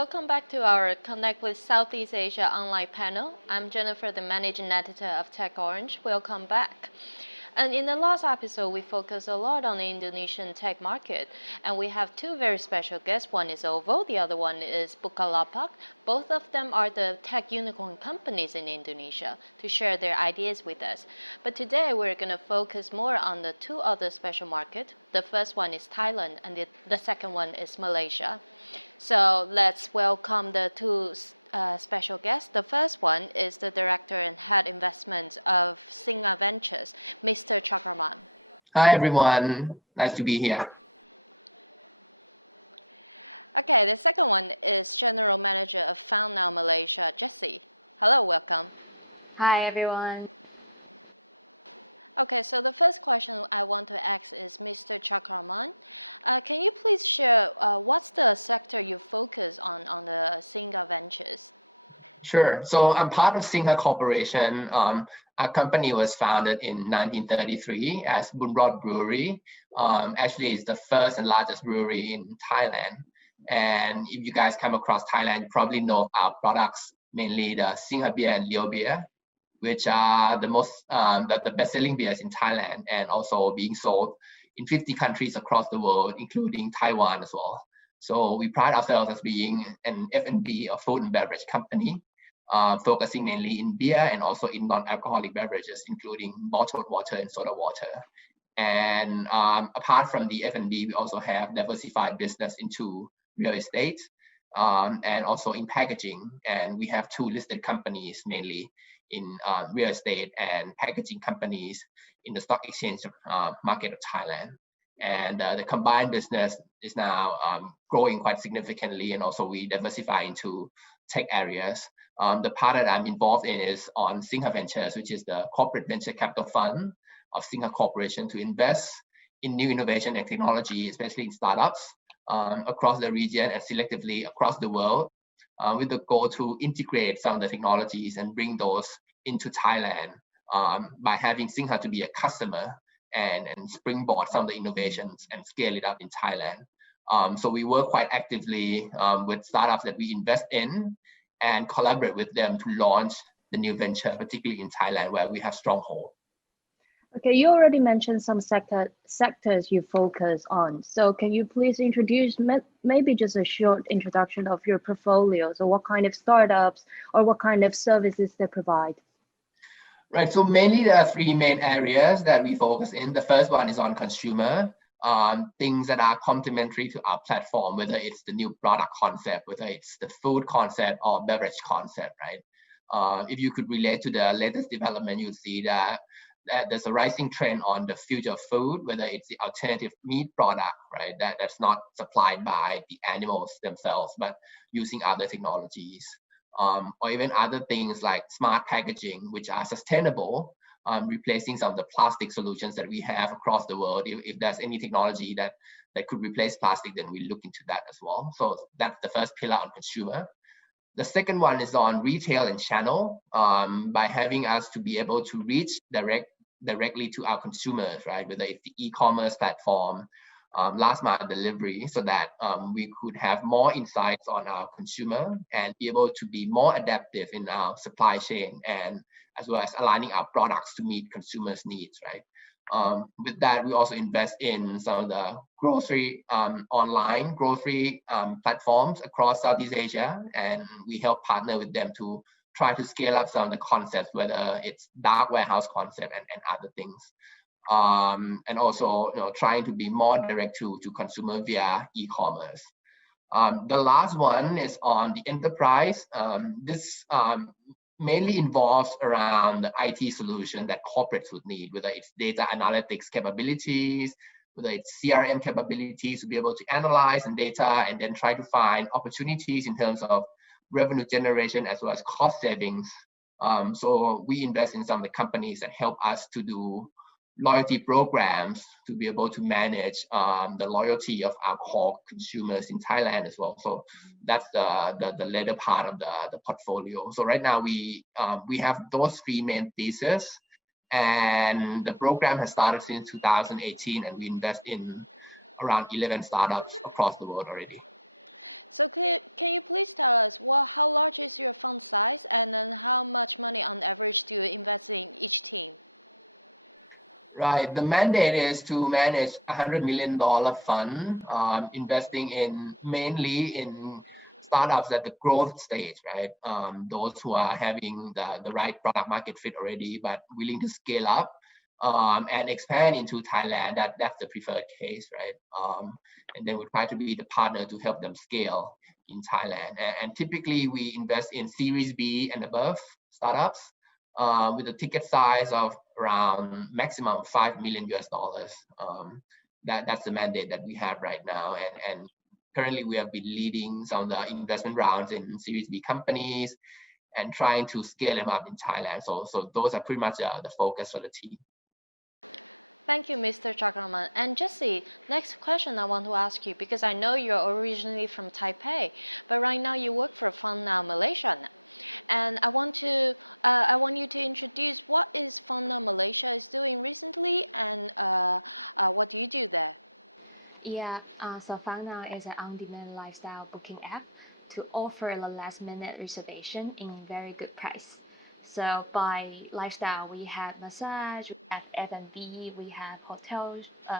welcome back to our Connect with Southeast Asia online panel. I'm Jennifer, the managing editor of TechOrange. Welcome back. And in the last episode, we focused a lot on the Indonesian tech market. And we have two very special guests. One is OVO, the other one is Bukalapak. Both of them are the tech unicorn companies in Indonesia to share their ideas with us. But today, we're going to focus more on the two other special markets. The first one is Thailand, and the second one is Malaysia. So let's welcome the two special guests. The first one is the Director and Head Investments of Singha Ventures, Mr. Chakraman. Hi everyone, nice to be here. Okay, the second one is General Manager of FunNow Malaysia, Jessie. Hello, welcome. Hi everyone. Okay, so the first question I want to ask is Mr. Chakraman. Can you please share what's the sector you focus on the Singha Ventures? Sure. So I'm part of Singha Corporation. Our company was founded in 1933 as Bunrod Brewery. Actually, it's the first and largest brewery in Thailand. And if you guys come across Thailand, you probably know our products, mainly the Singha beer and Leo beer, which are the best-selling beers in Thailand and also being sold in 50 countries across the world, including Taiwan as well. So we pride ourselves as being an F&B or food and beverage company, focusing mainly in beer and also in non-alcoholic beverages, including bottled water and soda water. And apart from the F&B, we also have diversified business into real estate and also in packaging. And we have two listed companies mainly in real estate and packaging companies in the stock exchange market of Thailand. And the combined business is now growing quite significantly, and also we diversify into tech areas. The part that I'm involved in is on Singha Ventures, which is the corporate venture capital fund of Singha Corporation to invest in new innovation and technology, especially in startups across the region and selectively across the world, with the goal to integrate some of the technologies and bring those into Thailand by having Singha to be a customer and springboard some of the innovations and scale it up in Thailand. So we work quite actively with startups that we invest in and collaborate with them to launch the new venture, particularly in Thailand, where we have stronghold. Okay, you already mentioned some sectors you focus on. So can you please introduce maybe just a short introduction of your portfolio? So what kind of startups or what kind of services they provide? Right, so mainly there are three main areas that we focus in. The first one is on consumer, things that are complementary to our platform, whether it's the new product concept, whether it's the food concept or beverage concept, right? If you could relate to the latest development, you'll see that there's a rising trend on the future of food, whether it's the alternative meat product, right? That's not supplied by the animals themselves, but using other technologies, or even other things like smart packaging, which are sustainable, replacing some of the plastic solutions that we have across the world. If there's any technology that could replace plastic, then we look into that as well. So that's the first pillar on consumer. The second one is on retail and channel, by having us to be able to reach directly to our consumers, right? Whether it's the e-commerce platform, last mile delivery, so that we could have more insights on our consumer and be able to be more adaptive in our supply chain, and as well as aligning our products to meet consumers' needs, right? With that, we also invest in some of the grocery, online grocery platforms across Southeast Asia, and we help partner with them to try to scale up some of the concepts, whether it's dark warehouse concept and other things. And also, trying to be more direct to consumer via e-commerce. The last one is on the enterprise. This mainly involves around the IT solution that corporates would need, whether it's data analytics capabilities, whether it's CRM capabilities to be able to analyze and data and then try to find opportunities in terms of revenue generation as well as cost savings. So we invest in some of the companies that help us to do loyalty programs to be able to manage the loyalty of our core consumers in Thailand as well. So that's the later part of the portfolio. So right now we have those three main theses, and the program has started since 2018, and we invest in around 11 startups across the world already. So can you please tell us how large is your fund size, and then how much money on average do you invest in each team? Right. The mandate is to manage $100 million fund, investing mainly in startups at the growth stage, right? Those who are having the right product market fit already, but willing to scale up and expand into Thailand. That's the preferred case, right? And then we try to be the partner to help them scale in Thailand. And typically we invest in Series B and above startups. With a ticket size of around maximum $5 million US. That's the mandate that we have right now. And currently we have been leading some of the investment rounds in Series B companies and trying to scale them up in Thailand. So those are pretty much the focus for the team. Thank you, Mr. Chakraman. And Jesse, next question I want to ask you, because I know you're originally from Taipei, but right now you work for FunNow Malaysia now. And I want you to introduce what is FunNow Malaysia is doing recently, and what do you do there? Yeah, so FunNow is an on-demand lifestyle booking app to offer the last-minute reservation in very good price. So by lifestyle, we have massage, we have F&B, we have hotel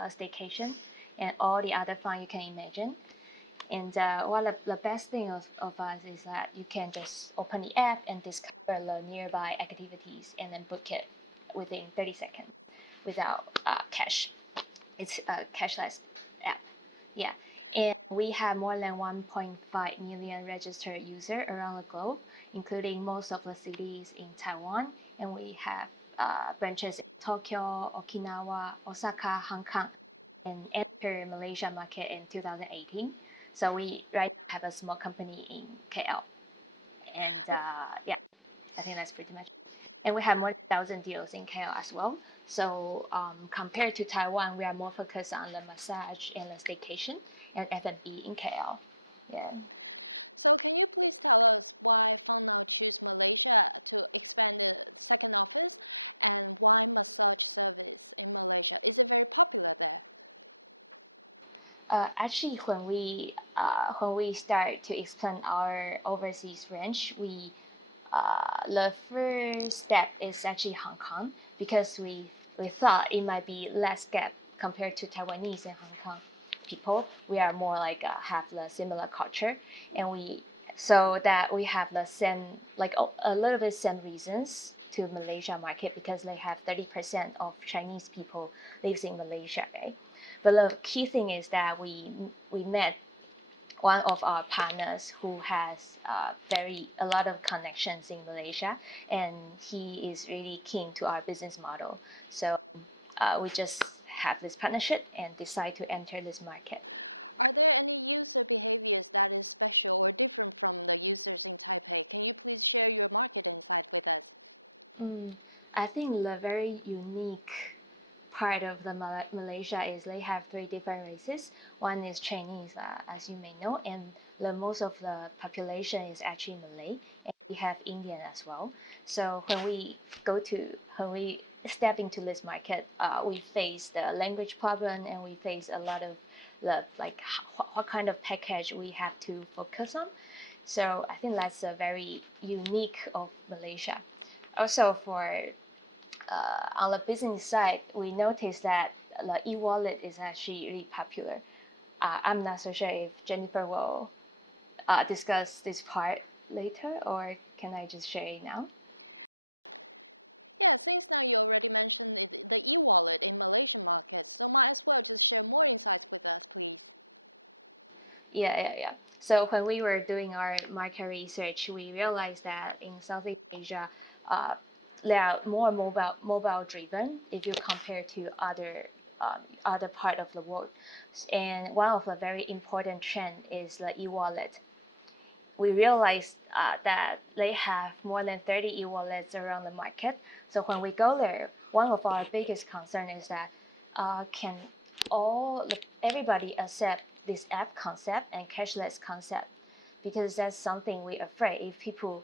staycation, and all the other fun you can imagine. And one of the best thing of us is that you can just open the app and discover the nearby activities and then book it within 30 seconds without cash. It's a cashless app. Yeah. And we have more than 1.5 million registered users around the globe, including most of the cities in Taiwan. And we have branches in Tokyo, Okinawa, Osaka, Hong Kong, and entered Malaysia market in 2018. So we right now have a small company in KL. And yeah, I think that's pretty much it. And we have more than 1,000 deals in KL as well. So compared to Taiwan, we are more focused on the massage and the staycation and F&B in KL. Yeah. So can you please tell us why FunNow choose Malaysia to expand the second office, and why massage service in Malaysia? Is it very popular there? Actually, when we start to expand our overseas range, the first step is actually Hong Kong, because we thought it might be less gap compared to Taiwanese and Hong Kong people. We are more like have the similar culture, and so that we have the same, like a little bit same reasons to Malaysia market, because they have 30% of Chinese people lives in Malaysia, right? But the key thing is that we met one of our partners who has a lot of connections in Malaysia, and he is really keen to our business model. So we just have this partnership and decide to enter this market. Are there any user behaviors that is special or different from the users in Taipei? Can you please share your market insight with us? I think the very unique part of the Malaysia is they have 3 different races. One is Chinese, as you may know, and most of the population is actually Malay, and we have Indian as well. So when we step into this market, we face the language problem, and we face a lot of what kind of package we have to focus on. So I think that's a very unique of Malaysia. Also on the business side, we noticed that the e-wallet is actually really popular. I'm not so sure if Jennifer will discuss this part later, or can I just share it now? Yeah, since now you already mentioned the e-wallet in Malaysian markets, so might as well just share more insights with us, please. Yeah. So when we were doing our market research, we realized that in Southeast Asia, they are more mobile driven if you compare to other part of the world. And one of the very important trend is the e-wallet. We realized that they have more than 30 e-wallets around the market. So when we go there, one of our biggest concern is that can everybody accept this app concept and cashless concept? Because that's something we're afraid if people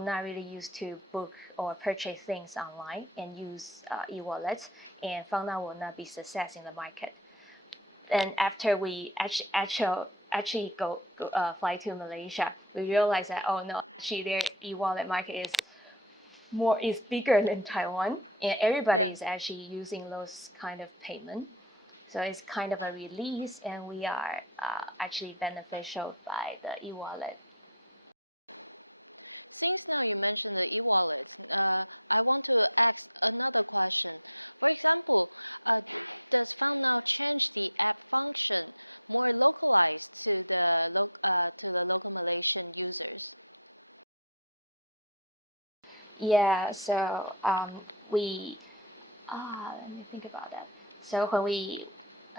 not really used to book or purchase things online and use e-wallets, and FunNow will not be success in the market. And after actually fly to Malaysia, we realized that, oh no, actually their e-wallet market is bigger than Taiwan, and everybody is actually using those kind of payment. So it's kind of a release, and we are actually beneficial by the e-wallet. Since now you mentioned the e-wallets, I want to ask another question. For example, does FunNow change the app function more localized to the local Malaysian users? Yeah, so we let me think about that. So when we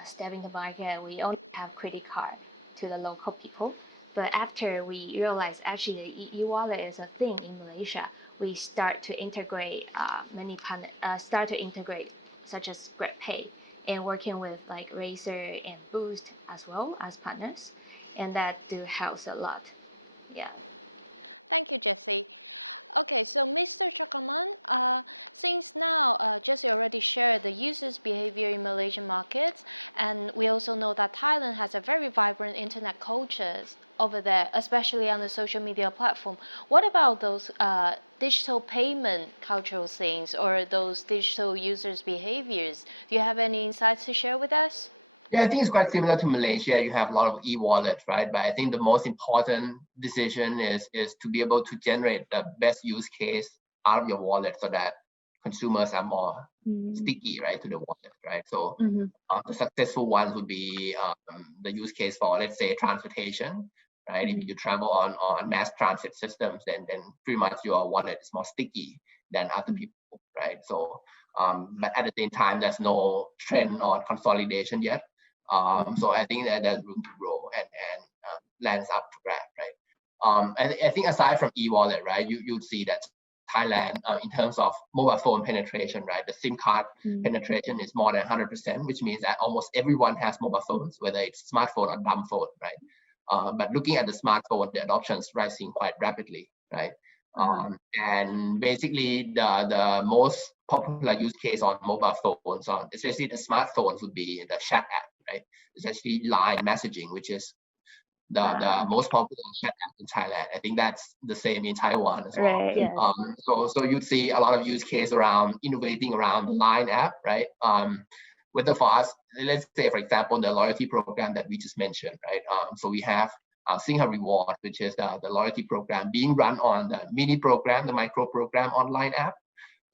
step in the market, we only have credit card to the local people. But after we realized actually the e-wallet is a thing in Malaysia, we start to integrate such as GrabPay, and working with like Razer and Boost as well as partners, and that do helps a lot. Yeah. Thank you, Jessie. Okay, so Mr. Chakraman, since now Jessie already shared the users' behavior in Malaysian markets, and we also know that Thailand has a very vibrant internet cultures over there, especially on the social media platform. What about those digital payment cultural things or those digital users' behaviors? Do you have any insights to share with us? Yeah, I think it's quite similar to Malaysia. You have a lot of e-wallets, right? But I think the most important decision is to be able to generate the best use case out of your wallet so that consumers are more sticky, right, to the wallet, right? So the successful ones would be the use case for, let's say, transportation, right? If you travel on mass transit systems, then pretty much your wallet is more sticky than other people, right? So, but at the same time, there's no trend on consolidation yet. So I think that there's room to grow and lands up to grab, right? And I think aside from e-wallet, right, you'd see that Thailand, in terms of mobile phone penetration, right, the SIM card penetration is more than 100%, which means that almost everyone has mobile phones, whether it's smartphone or dumb phone, right? But looking at the smartphone, the adoption is rising quite rapidly, right? And basically, the most popular use case on mobile phones, especially the smartphones, would be the chat app, right? It's actually line messaging, which is the most popular chat app in Thailand. I think that's the same in Taiwan as well. Right. Yes. So you'd see a lot of use case around innovating around the Line app, right? Whether for us, let's say, for example, the loyalty program that we just mentioned, right? So we have Singha Reward, which is the loyalty program being run on the mini program, the micro program online app,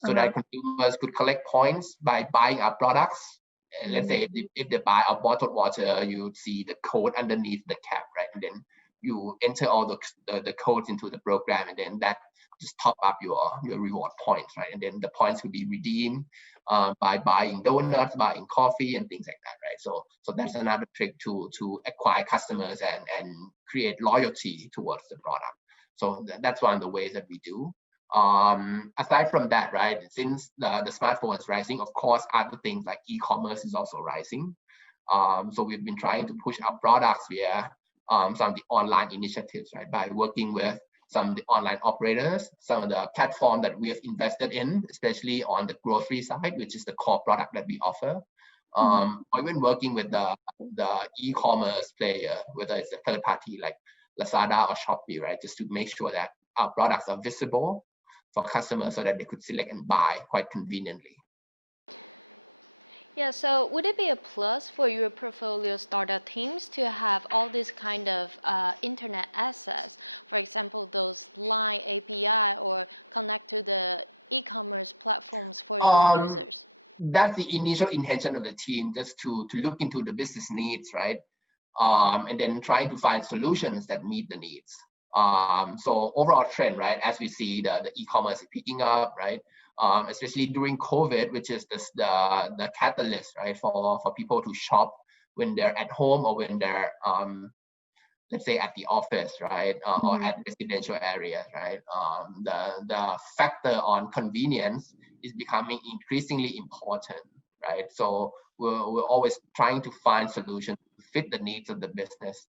so that consumers could collect points by buying our products. Let's say if they buy a bottled water, you see the code underneath the cap, right? And then you enter all the codes into the program, and then that just top up your reward points, right? And then the points could be redeemed by buying donuts, buying coffee, and things like that, right? So that's another trick to acquire customers and create loyalty towards the product. So that's one of the ways that we do. Aside from that, right, since the smartphone is rising, of course, other things like e-commerce is also rising. So we've been trying to push our products via some of the online initiatives, right, by working with some of the online operators, some of the platform that we have invested in, especially on the grocery side, which is the core product that we offer. Or even working with the e-commerce player, whether it's a third party like Lazada or Shopee, right, just to make sure that our products are visible for customers so that they could select and buy quite conveniently. Yeah, so would it be a plus for your portfolio startup teams to have all this kind of internet access? For example, those Line API or connect to the e-commerce platforms for your users? That's the initial intention of the team, just to look into the business needs, right? And then trying to find solutions that meet the needs. So overall trend, right, as we see the e-commerce is picking up, right, especially during COVID, which is the catalyst, right, for people to shop when they're at home or when they're let's say at the office, right, or at residential areas, right. The factor on convenience is becoming increasingly important, right. So we're always trying to find solutions to fit the needs of the business,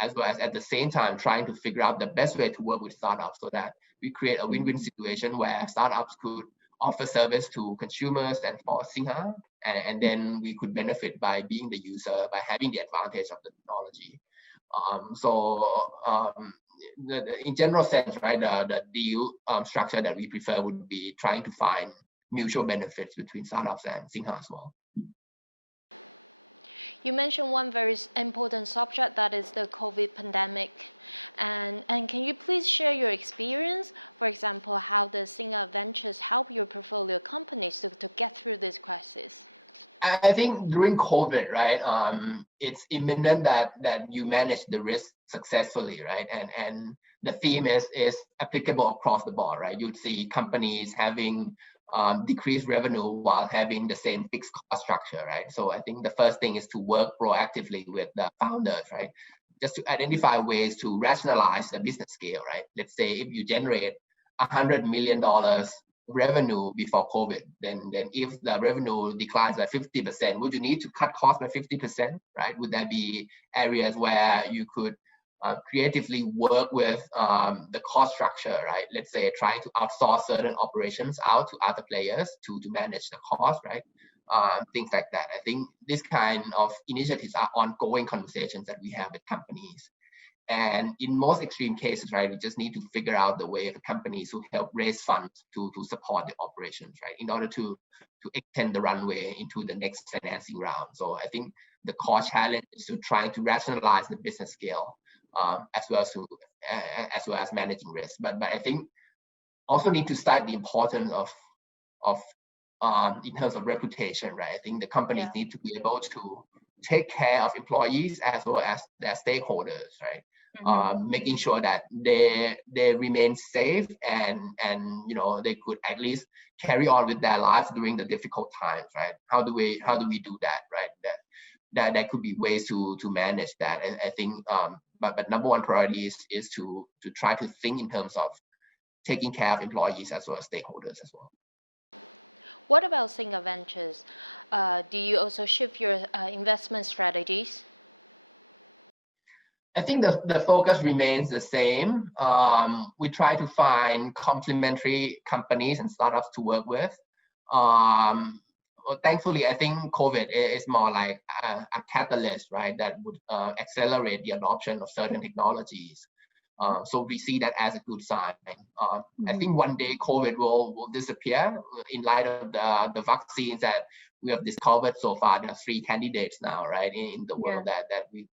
as well as at the same time trying to figure out the best way to work with startups so that we create a win-win situation where startups could offer service to consumers and for Singha, and then we could benefit by being the user, by having the advantage of the technology. In general sense, right, the deal structure that we prefer would be trying to find mutual benefits between startups and Singha as well. You mentioned one very important subject, that is the COVID pandemic. And can you please share your experience? For example, how does Singha Ventures help your portfolio companies to get through this crisis? I think during COVID, right, it's imminent that you manage the risk successfully, right? And the theme is applicable across the board, right? You'd see companies having decreased revenue while having the same fixed cost structure, right? So I think the first thing is to work proactively with the founders, right? Just to identify ways to rationalize the business scale, right? Let's say if you generate $100 million revenue before COVID, then if the revenue declines by 50%, would you need to cut costs by 50%, right? Would there be areas where you could creatively work with the cost structure, right? Let's say trying to outsource certain operations out to other players to manage the cost, right? Things like that. I think this kind of initiatives are ongoing conversations that we have with companies. And in most extreme cases, right, we just need to figure out the way for companies who help raise funds to support the operations, right, in order to extend the runway into the next financing round. So I think the core challenge is to try to rationalize the business scale as well as managing risk. But I think also need to start the importance of in terms of reputation, right? I think the companies need to be able to take care of employees as well as their stakeholders, right? Making sure that they remain safe and they could at least carry on with their lives during the difficult times, right? How do we do that, right? That could be ways to manage that. And I think but number one priority is to try to think in terms of taking care of employees as well as stakeholders as well. What about Singha Ventures? Do you also shift your investment strategies? I think the focus remains the same. We try to find complementary companies and startups to work with. Well, thankfully, I think COVID is more like a catalyst, right, that would accelerate the adoption of certain technologies. So we see that as a good sign. I think one day COVID will disappear in light of the vaccines that we have discovered so far. There are 3 candidates now, right, in the world that we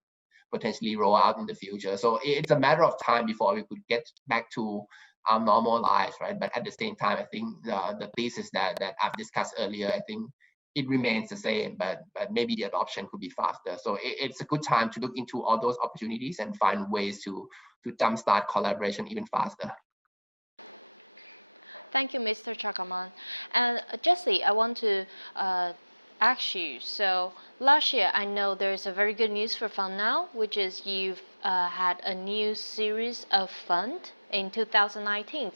potentially roll out in the future. So it's a matter of time before we could get back to our normal lives, right? But at the same time, I think the thesis that I've discussed earlier, I think it remains the same, but maybe the adoption could be faster. So it's a good time to look into all those opportunities and find ways to jumpstart collaboration even faster. Thank you, Mr. Chakaman. And Jessie, I want to ask you, so last year I know there's a very good news for FunNow, which is you've had a new series of fund in 2019.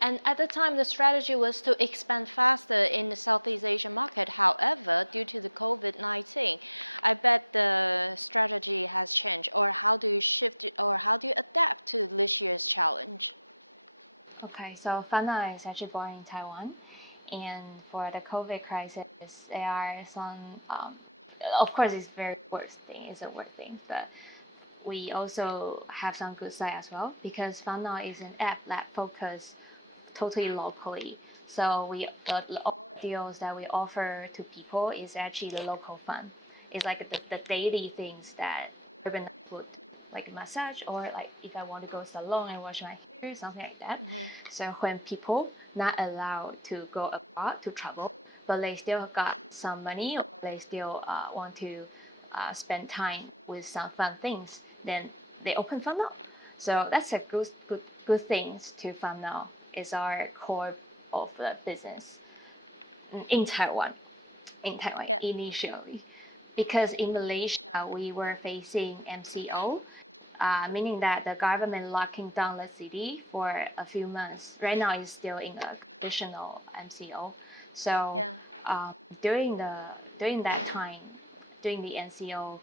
And at the time, the strategy was to expand faster in the Southeast Asian market. However, due to the COVID-19, I bet the strategy has changed. Or how do you shift it, or how do you adapt to this year's challenge? Okay, so FunNow is actually born in Taiwan. And for the COVID crisis, there are some, of course, it's very worst thing, it's a worst thing, but we also have some good side as well, because FunNow is an app that focuses totally locally. So all the deals that we offer to people is actually the local fund. It's like the daily things that urban food, like massage, or like if I want to go salon and wash my hair, something like that. So when people not allowed to go abroad to travel, but they still got some money, or they still want to spend time with some fun things, then they open FunNow. So that's a good thing to FunNow. It's our core of the business in Taiwan. Initially, because in Malaysia we were facing MCO. Meaning that the government locking down the city for a few months. Right now, it's still in a traditional MCO. So during that time, during the MCO,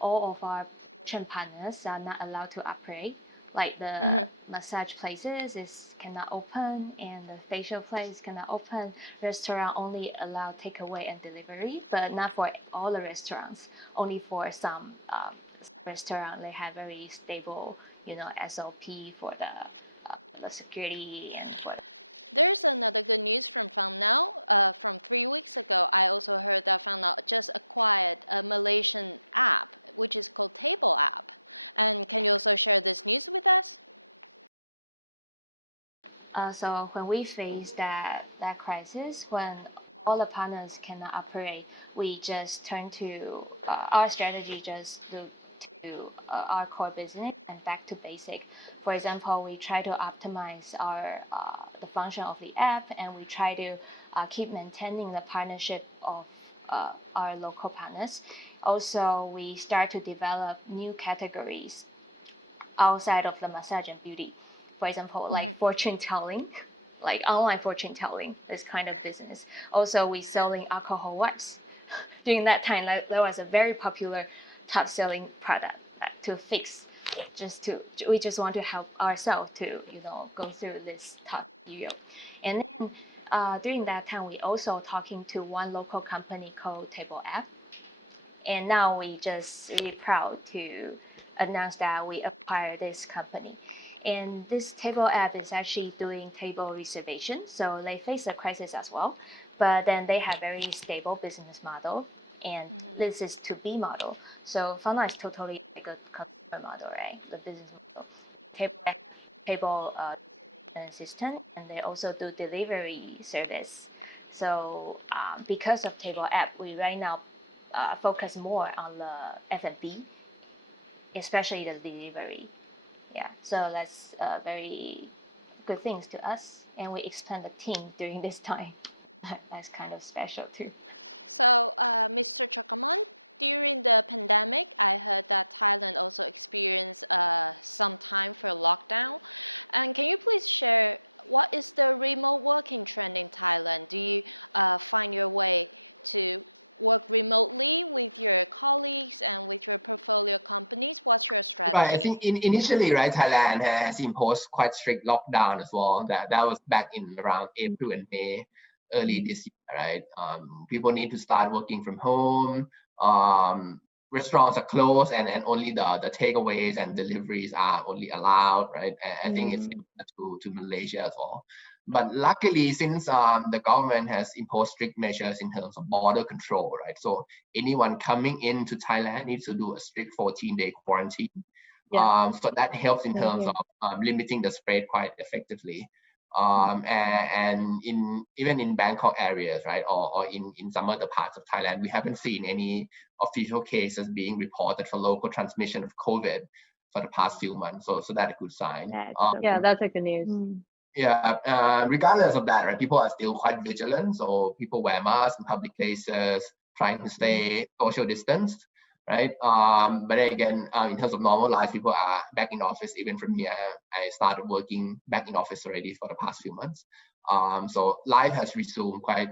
all of our production partners are not allowed to operate. Like the massage places cannot open, and the facial place cannot open. Restaurant only allow takeaway and delivery, but not for all the restaurants. Only for some restaurant, they have very stable, SOP for the security and for. There's another good news from FunNow. From 3 weeks ago, I also heard that FunNow just acquired a Malaysian app, which is called Table App. And can you also share this news with us? So when we face that crisis, when all the partners cannot operate, we just turn to our strategy, just to our core business and back to basic. For example, we try to optimize the function of the app, and we try to keep maintaining the partnership of our local partners. Also, we start to develop new categories outside of the massage and beauty. For example, like fortune telling, like online fortune telling, this kind of business. Also, we selling alcohol wipes. During that time, that was a very popular top selling product to fix. We just want to help ourselves to go through this tough period. And then during that time, we also talking to one local company called Table App. And now we just really proud to announce that we acquired this company. And this Table App is actually doing table reservation, so they face a crisis as well. But then they have very stable business model, and this is to B model. So FunNow is totally like a customer model, right? The business model. Table reservation system, and they also do delivery service. So because of Table App, we right now focus more on the F&B, especially the delivery. Yeah, so that's very good things to us, and we expand the team during this time. That's kind of special too. So, Mr. Chakaman, during the pandemic, I heard that Thailand also experienced some time for lockdown. And can you please share what is the remote working trend in Thailand? Do you find your way to work remotely with your colleagues and with your portfolio companies? What's your strategy? Right, I think initially, right, Thailand has imposed quite strict lockdown as well. That was back in around April and May, early this year, right? People need to start working from home. Restaurants are closed, and only the takeaways and deliveries are only allowed, right? I think it's similar to Malaysia as well. But luckily, since the government has imposed strict measures in terms of border control, right? So anyone coming into Thailand needs to do a strict 14-day quarantine. Yeah. So that helps in terms of limiting the spread quite effectively. And even in Bangkok areas, right, or in some other parts of Thailand, we haven't seen any official cases being reported for local transmission of COVID for the past few months. So that's a good sign. That's a good news. Yeah, regardless of that, right, people are still quite vigilant. So people wear masks in public places, trying to stay social distanced, right? But again, in terms of normal life, people are back in office. Even from here, I started working back in office already for the past few months. So life has resumed quite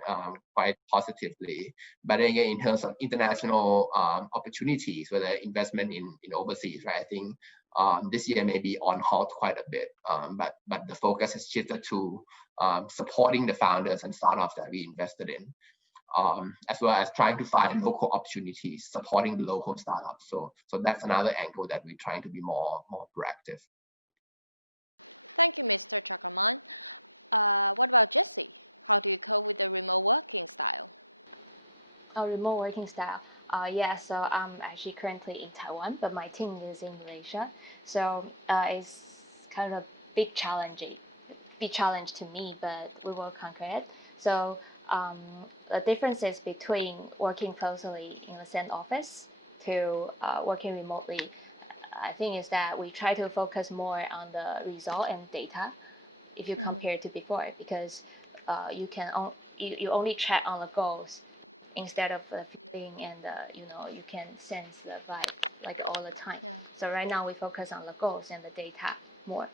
positively. But again, in terms of international opportunities, whether investment in overseas, right, I think this year may be on halt quite a bit. But the focus has shifted to supporting the founders and startups that we invested in. As well as trying to find local opportunities, supporting the local startups. So that's another angle that we're trying to be more proactive. Thank you, Mr. Chakaman. What about Jesse? How do you cope with the remote working style? Remote working style. Yeah, so I'm actually currently in Taiwan, but my team is in Malaysia. So it's kind of a big challenge to me, but we will conquer it. So the differences between working closely in the same office to working remotely, I think, is that we try to focus more on the result and data if you compare to before, because you only track on the goals instead of the feeling, and you can sense the vibe like all the time. Yeah. So right now we focus on the goals and the data more.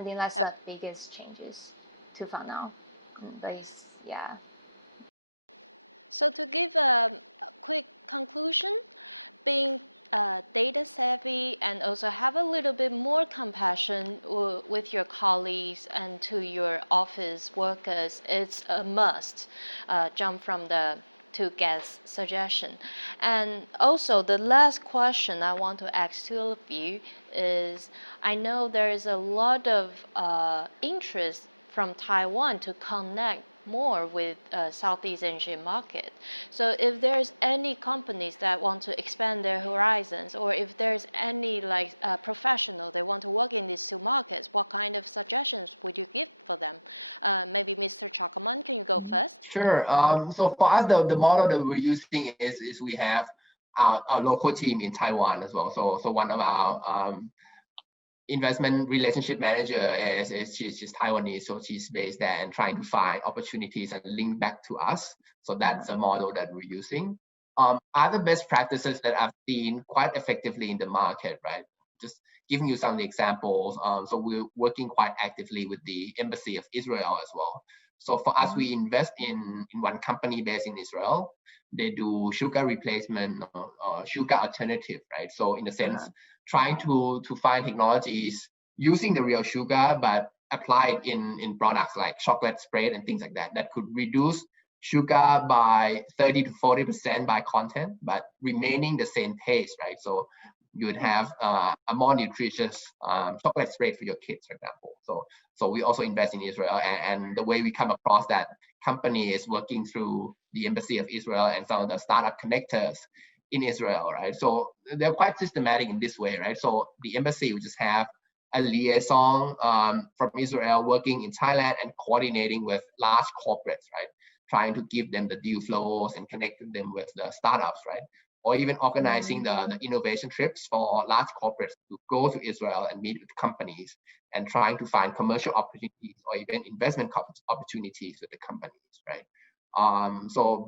I think that's the biggest changes to FunNow. Yeah. So to give a quick conclusion, being data savvy and also have a little bit more compassion with your colleagues and to your office workers, it's a must. Jump from the to guest suggestion. And also the last question I want to ask two of you is, I know there is a lot of interest from Taiwan to connect more with Southeast Asian market. So if there's any companies that want to expand their horizons, or if there's any like professional they want to work in these two markets, what kind of suggestions would you give for them? Maybe Mr. Chakaman, can you go first? Sure. So for us, the model that we're using is we have our local team in Taiwan as well. So one of our investment relationship manager is she's Taiwanese, so she's based there and trying to find opportunities and link back to us. So that's the model that we're using. Other best practices that I've seen quite effectively in the market, right? Just giving you some of the examples. So we're working quite actively with the Embassy of Israel as well. So for us, we invest in one company based in Israel. They do sugar replacement or sugar alternative, right? So in a sense, trying to find technologies using the real sugar, but apply it in products like chocolate spread and things like that, that could reduce sugar by 30 to 40% by content, but remaining the same taste, right? So you would have a more nutritious chocolate spread for your kids, for example. So we also invest in Israel, and the way we come across that company is working through the Embassy of Israel and some of the startup connectors in Israel, right? So they're quite systematic in this way, right? So the embassy will just have a liaison from Israel working in Thailand and coordinating with large corporates, right? Trying to give them the deal flows and connecting them with the startups, right? Or even organizing the innovation trips for large corporates to go to Israel and meet with companies and trying to find commercial opportunities or even investment opportunities with the companies, right? So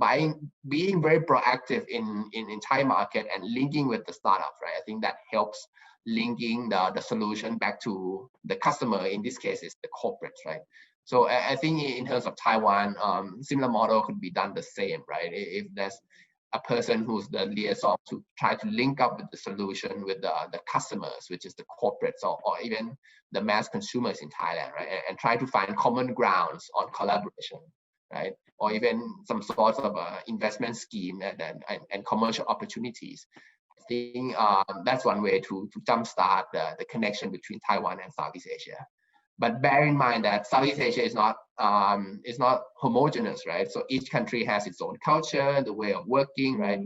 being very proactive in Thai market and linking with the startups, right? I think that helps linking the solution back to the customer. In this case, is the corporates, right? So I think in terms of Taiwan, similar model could be done the same, right? If there's a person who's the liaison to try to link up with the solution with the customers, which is the corporates or even the mass consumers in Thailand, right? And try to find common grounds on collaboration, right? Or even some sorts of investment scheme and commercial opportunities. I think that's one way to jumpstart the connection between Taiwan and Southeast Asia. But bear in mind that Southeast Asia is not homogeneous, right? So each country has its own culture, the way of working, right?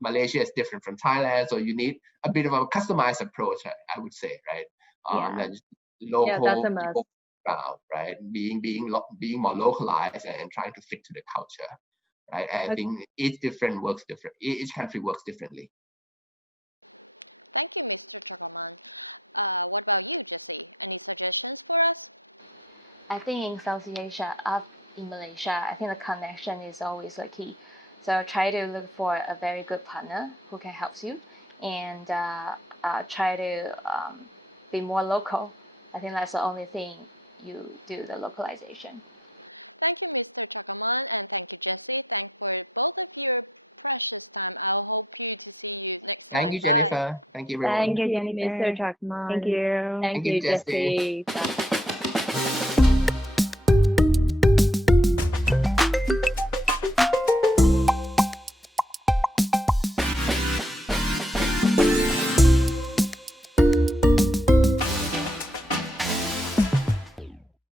Malaysia is different from Thailand, so you need a bit of a customized approach, I would say, right? Local, right? Being more localized and trying to fit to the culture, right? I think each country works differently. Thank you, Mr. Chakaman. What about you, Jessie? Any suggestions for us? I think in Southeast Asia, up in Malaysia, I think the connection is always the key. So try to look for a very good partner who can help you, and try to be more local. I think that's the only thing you do the localization. Thank you, Mr. Chakaman, and thank you, Jessie. Thank for both of your precious time. I'll hope to see you next time. Thank you, Jennifer. Thank you, everyone. Thank you, Mr. Chakman. Thank you. Thank you, Jesse. Jessie. Bye.